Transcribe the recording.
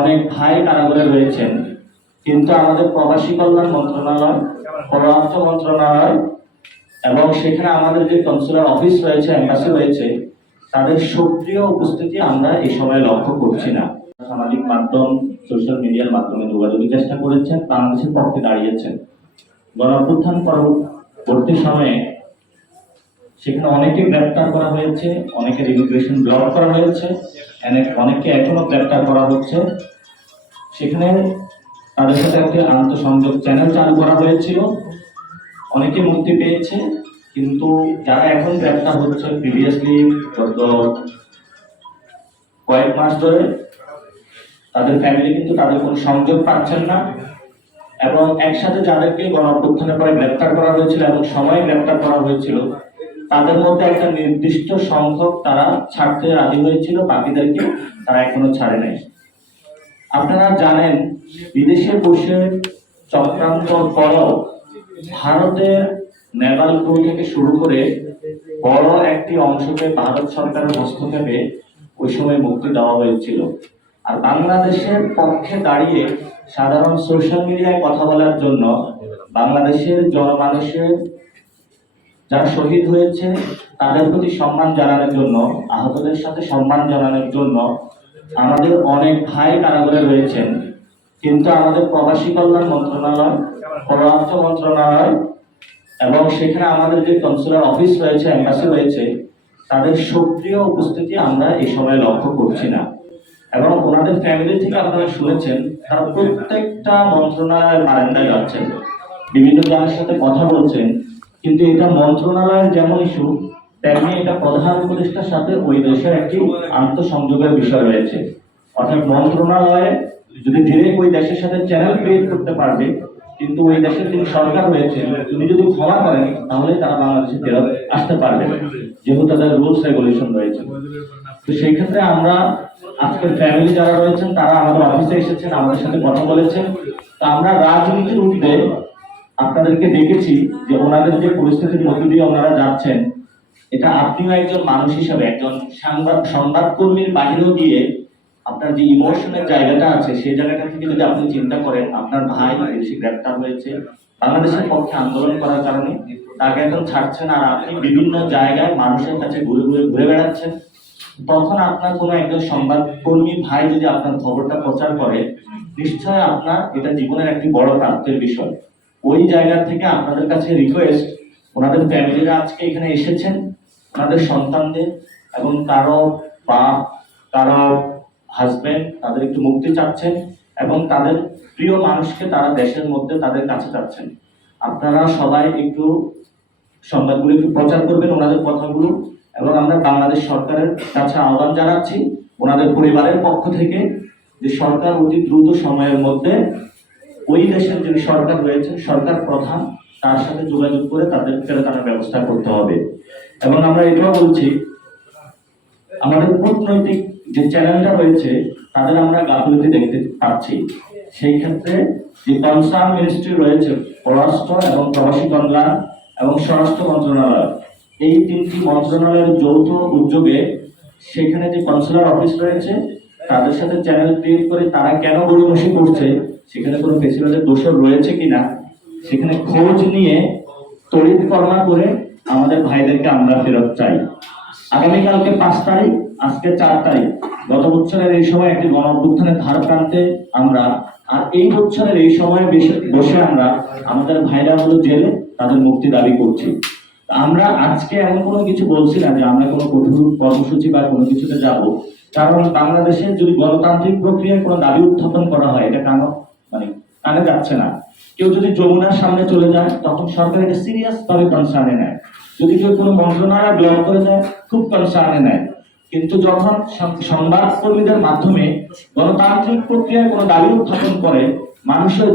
অনেক ভাই কারাগারে রয়েছেন। কিন্তু আমাদের প্রবাসী কল্যাণ মন্ত্রণালয়, পররাষ্ট্র মন্ত্রণালয় এবং সেখানে আমাদের যে কনসুলার অফিস রয়েছে এম্বাসি রয়েছে, তাদের সক্রিয় উপস্থিতি আমরা এই সময় লক্ষ্য করছি না। সামাজিক মাধ্যম সোশ্যাল মিডিয়ার মাধ্যমে যোগাযোগের চেষ্টা করেছেন, বাংলাদেশের পক্ষে দাঁড়িয়েছেন। গণ অভ্যুত্থান পরবর্তী সময়ে সেখানে অনেকে গ্রেপ্তার করা হয়েছে, অনেকের ইমিগ্রেশন ব্লক করা হয়েছে, অনেক- অনেককে এখনও গ্রেপ্তার করা হচ্ছে। সেখানে তাদের সাথে একটি আন্তঃসংযোগ চ্যানেল চালু করা হয়েছিল। অনেকে মুক্তি পেয়েছে, কিন্তু যারা এখন গ্রেপ্তার হচ্ছে প্রিভিয়াসলি গত কয়েক মাস ধরে, তাদের ফ্যামিলি কিন্তু তাদের কোনো সংযোগ পাচ্ছেন না এবং একসাথে যাদেরকে গণ অভ্যুত্থানের পরে গ্রেপ্তার করা হয়েছিল এবং সময় গ্রেপ্তার করা হয়েছিল তাদের মধ্যে একটা নির্দিষ্ট সংখ্যক তারা ছাড়তে রাজি হয়েছিল, বাকিদেরকে তারা এখনও ছাড়ে নাই। আপনারা জানেন, বিদেশে বসে চক্রান্ত পরও ভারতের নেভালপুর থেকে শুরু করে বড় একটি অংশকে ভারত সরকারের হস্তক্ষেপে ওই সময় মুক্তি দেওয়া হয়েছিল। আর বাংলাদেশের পক্ষে দাঁড়িয়ে সাধারণ সোশ্যাল মিডিয়ায় কথা বলার জন্য বাংলাদেশের জনমানুষের যারা শহীদ হয়েছে, তাদের প্রতি সম্মান জানানোর জন্য, আহতদের সাথে সম্মান জানানোর জন্য আমাদের অনেক ভাই কারাগারে রয়েছেন। কিন্তু আমাদের প্রবাসী কল্যাণ মন্ত্রণালয় পররাষ্ট্র মন্ত্রণালয় এবং সেখানে আমাদের যে কনসুলার অফিস রয়েছে এম্বাসি রয়েছে, তাদের সক্রিয় উপস্থিতি আমরা এই সময় লক্ষ্য করছি না। এবং ওনাদের ফ্যামিলি থেকে আপনারা শুনেছেন, তারা প্রত্যেকটা মন্ত্রণালয়ের বারান্দায় যাচ্ছেন। বিভিন্ন জনের সাথে কথা বলছেন। কিন্তু এটা মন্ত্রণালয়ের যেমন ইস্যু, তেমনি এটা প্রধান উপদেষ্টার সাথে ওই দেশের একটি আন্তঃসংযোগের বিষয় রয়েছে। অর্থাৎ মন্ত্রণালয়ে যদি ডিরেক্ট ওই দেশের সাথে চ্যানেল ক্রিয়েট করতে পারবে, কিন্তু ওই দেশের যিনি সরকার রয়েছে তিনি যদি ক্ষমা করেন তাহলে তারা বাংলাদেশে ফেরত আসতে পারবে, যেহেতু তাদের রুলস রেগুলেশন রয়েছে। তো সেই ক্ষেত্রে আমরা আজকের ফ্যামিলি যারা রয়েছেন, তারা আমাদের অফিসে এসেছেন, আমাদের সাথে কথা বলেছেন। তা আমরা রাজনীতির ঊর্ধ্বে আপনাদেরকে দেখেছি যে ওনাদের যে পরিস্থিতির মধ্য দিয়ে ওনারা যাচ্ছেন, এটা আপনিও একজন মানুষ হিসাবে, একজন সংবাদ, সংবাদকর্মীর বাহিরেও গিয়ে আপনার যে ইমোশনের জায়গাটা আছে, সেই জায়গাটা থেকে যদি আপনি চিন্তা করেন, আপনার ভাই বিদেশে গ্রেপ্তার হয়েছে, বাংলাদেশের পক্ষে আন্দোলন করার কারণে তাকে এখন ছাড়ছেন আর আপনি বিভিন্ন জায়গায় মানুষের কাছে ঘুরে ঘুরে ঘুরে বেড়াচ্ছেন। তখন আপনার কোনো একজন সংবাদকর্মী ভাই যদি আপনার খবরটা প্রচার করে নিশ্চয় আপনার এটা জীবনের একটি বড় প্রাপ্তের বিষয়। ওই জায়গা থেকে আপনাদের কাছে রিকোয়েস্ট ওনাদের ফ্যামিলিরা আজকে এখানে এসেছেন, ওনাদের সন্তানদের এবং তারও বাপ, তারও হাজবেন্ড তাদের একটু মুক্তি চাচ্ছেন এবং তাদের প্রিয় মানুষকে তারা দেশের মধ্যে তাদের কাছে চাচ্ছেন আপনারা সবাই একটু সংবাদগুলো একটু প্রচার করবেন ওনাদের কথাগুলো এবং আমরা বাংলাদেশ সরকারের কাছে আহ্বান জানাচ্ছি, ওনাদের পরিবারের পক্ষ থেকে যে সরকার অতি দ্রুত সময়ের মধ্যে ওই দেশের যিনি সরকার রয়েছে সরকার প্রধান, তার সাথে যোগাযোগ করে তাদের ফেরত আনার ব্যবস্থা করতে হবে। এবং আমরা এটাও বলছি, আমাদের কূটনৈতিক যে চ্যানেলটা রয়েছে, তাদের আমরা গাফিলতি দেখতে পাচ্ছি। সেই ক্ষেত্রে যে কনসার্ন মিনিস্ট্রি রয়েছে, পররাষ্ট্র এবং প্রবাসী কল্যাণ এবং স্বরাষ্ট্র মন্ত্রণালয়, এই তিনটি মন্ত্রণালয়ের যৌথ উদ্যোগে সেখানে যে কনসুলার অফিস রয়েছে, তাদের সাথে চ্যানেল ক্রিয়েট করে তারা কেন গড়িমসি করছে সেখানে কোনো ফেসিবাদের দোষর রয়েছে কিনা, সেখানে খোঁজ নিয়ে তড়িৎ কর্মা করে আমাদের ভাইদেরকে আমরা ফেরত চাই। আগামীকালকে পাঁচ তারিখ, আজকে চার তারিখ। গত বছরের এই সময় একটি গণ অভ্যুত্থানের ধার প্রান্তে আমরা, আর এই বছরের এই সময় বসে আমরা আমাদের ভাইরা হলো জেলে, তাদের মুক্তি দাবি করছি। আমরা আজকে এমন কোনো কিছু বলছি না যে আমরা কোনো কঠোর কর্মসূচি বা কোনো কিছুতে যাব। কারণ বাংলাদেশের যদি গণতান্ত্রিক প্রক্রিয়ায় কোনো দাবি উত্থাপন করা হয়, এটা কেন মানে কানে যাচ্ছে না। কেউ যদি যমুনার সামনে চলে যায়, তখন সরকার এটা সিরিয়াস ভাবে কনসার্নে নেয়। যদি কেউ কোনো মন্ত্রণালয় ব্লক করে যায় খুব কনসার্নে নেয়। কিন্তু যখন সংবাদ কর্মীদের মাধ্যমে গণতান্ত্রিক প্রক্রিয়ায় কোনো দাবি উত্থাপন করে, মানুষের